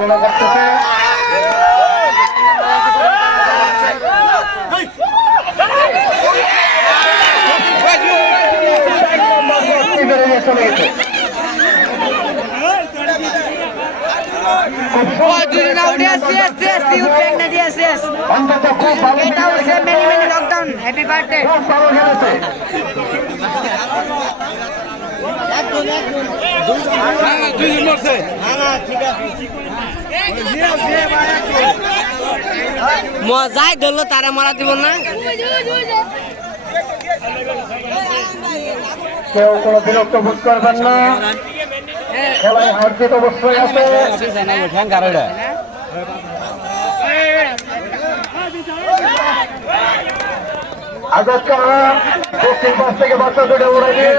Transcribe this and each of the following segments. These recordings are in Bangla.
পরিচালনা করতেছে। চলে গেছে অন্তত খুব ভালো খেলেছে। মজাই ধরলো তারা মারা দিব না। কেউ কোনো বিরক্ত বোধ করবেন না, খেলায় হার জিত অবশ্যই আছে। আগস্ট দক্ষিণ পাশ থেকে বাচ্চা দুটো উড়ে দিন।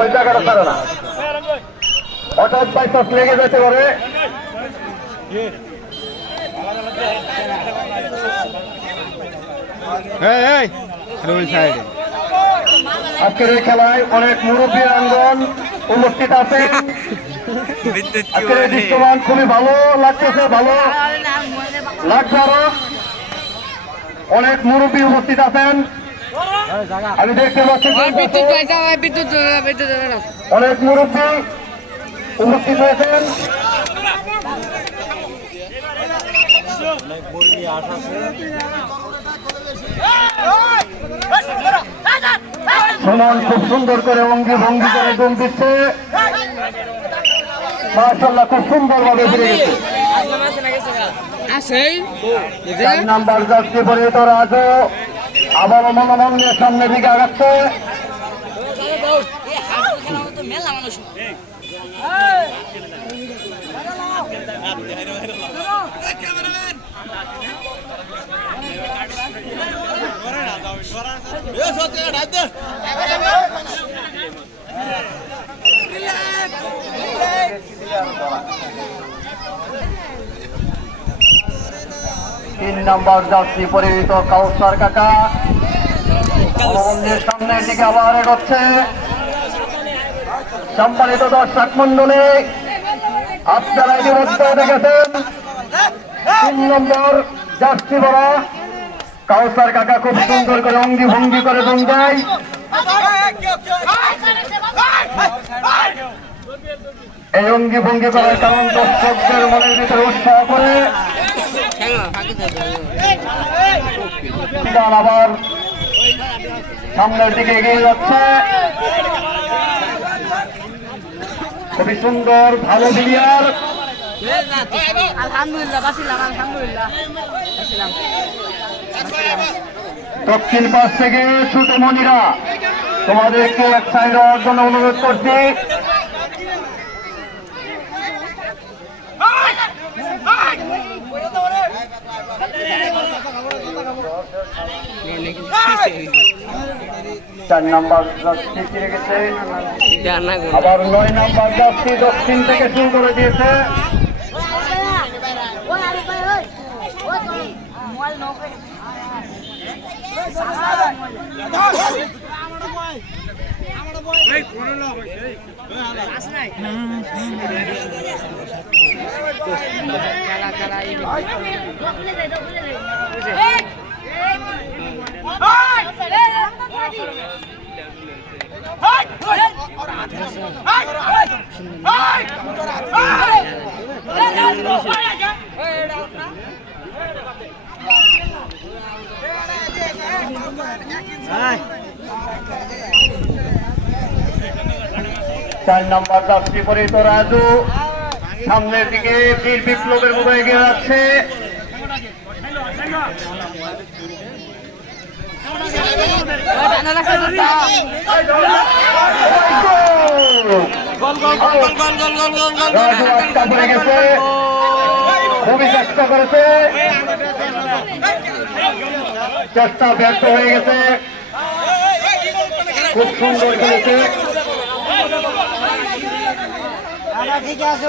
ওই জায়গাটা ছাড়ে না, হঠাৎ বাইপাস লেগে যেতে পারে। আজকের এই খেলায় অনেক মুরব্বী আঙ্গন উপস্থিত আছেন। আজকের এই দৃশ্যমান খুবই ভালো লাগতেছে, ভালো লাগছে। আরো অনেক মুরব্বী উপস্থিত আছেন, আমি দেখতে পাচ্ছি অনেক মুরব্বী উপস্থিত হয়েছেন। সুমন খুব সুন্দর করে অঙ্গি ভঙ্গি করে দম দিচ্ছে, মাশাআল্লাহ খুব সুন্দর ভাবে ফিরে গেছে। 4 নাম্বার জার্সি পরিহিত রাজু আবারও মনোমন নিয়ে সামনের দিকে আগাচ্ছে। তিন নম্বর জার্সি পরিহিত কাউসার কাকা মনোমন্দির সামনের দিকে আবার এগোচ্ছে। সম্মানিত দর্শক মন্ডলী, আপনারা ইতিমধ্যে দেখেছেন 3 নম্বর জার্সি পরা কাউসার কাকা খুব সুন্দর করে অঙ্গি ভঙ্গি করে দম দেয়। এই অঙ্গি ভঙ্গি করার কারণ দর্শকদের মনের ভিতরে উৎসাহ করে। আবার সামনের দিকে এগিয়ে যাচ্ছে, খুবই সুন্দর ভালো প্লেয়ার। দক্ষিণ পাশ থেকে ছোট মনিরা তোমাদেরকে এক সাইড হওয়ার জন্য অনুরোধ করছি। চার নাম্বার জার্সি ফিরে গেছে, আবার 9 নাম্বার জার্সি দক্ষিণ থেকে শুরু করে দিয়েছে। চার নম্বর জার্সি পরিহিত রাজু সামনের দিকে বীর বিপ্লবের মতো এগিয়ে যাচ্ছে। খুবই চেষ্টা করেছে, চেষ্টা ব্যর্থ হয়ে গেছে। খুব সুন্দর খেলেছে। ঠিক আছে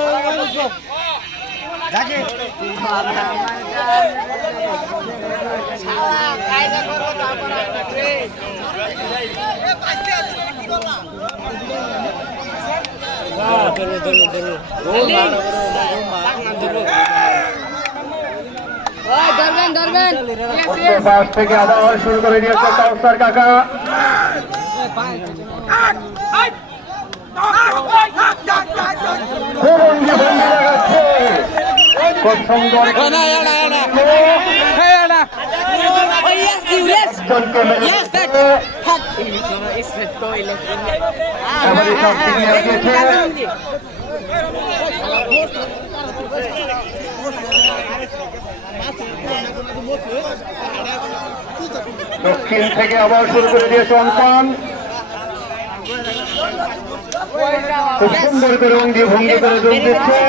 ধরবেন পাশ থেকে আবার শুরু করে দিয়েছে কাউসার কাকা। খুব অঙ্গি ভঙ্গি লাগাচ্ছে, খুব সুন্দর একজনকে মেরে দিচ্ছে। এবারে সব সিগন্যাল দিয়েছে। দক্ষিণ থেকে আবার শুরু করে দিয়েছে অঙ্কন, খুব সুন্দর করে অঙ্গি ভঙ্গি করে যোগ দিচ্ছে।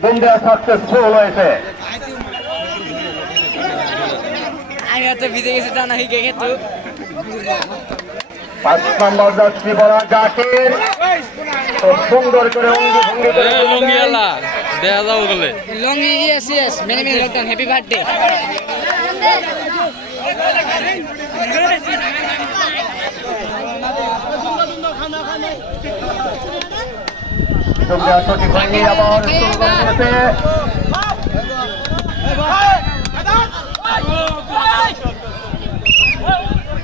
বুমরা সাকসেসফুল হয়েছে। পাঁচ নম্বর যাত্রী বলা জাকির, খুব সুন্দর করে অঙ্গি ভঙ্গি করে দেয়া যাবো বলে লঙ্গি ইয়েস মেনে মেনে লকডাউন হ্যাপি বার্থডে বুমরা সঠিক হয়নি, আবার শুরু করে দিয়েছে।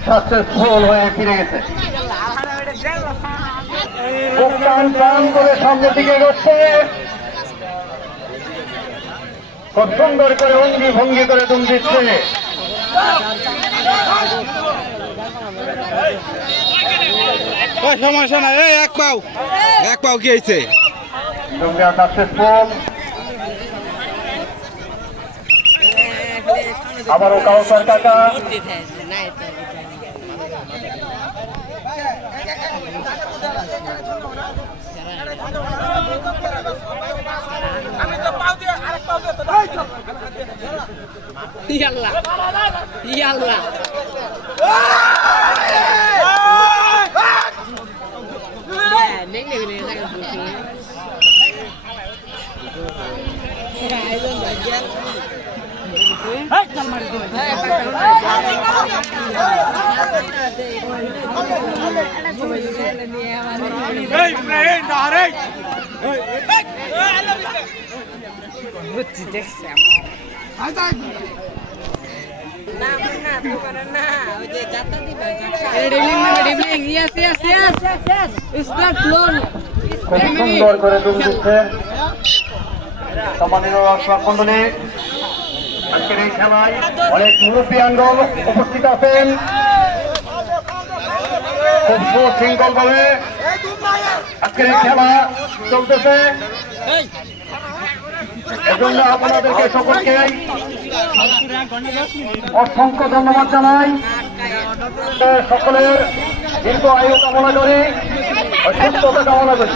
সাকসেসফুল হয়ে ফিরে গেছে। খুব টান টান করে সামনের দিকে এগোচ্ছে, খুব সুন্দর করে অঙ্গি ভঙ্গি করে দুম দিচ্ছে। সমস্যা নাই, এই এক পাও কি হয়েছে? বুমরা সাকসেসফুল। আবারও কাউসার কাকা, ইয়াল্লাহ ইয়াল্লাহ বুঝছি দেখছি আমার খুব সুন্দর করে দুম দিচ্ছে। সম্মানীয় দর্শক মণ্ডলী, আজকের এই খেলায় অনেক মুরব্বীয়ানগণ উপস্থিত আছেন। খুব সুশৃঙ্খল ভাবে আজকের এই খেলা চলতেছে। এজন্য আপনাদেরকে সকলকে অসংখ্য ধন্যবাদ জানাই। সকলের দীর্ঘ আয়ু কামনা করি, সুস্থতা কামনা করি।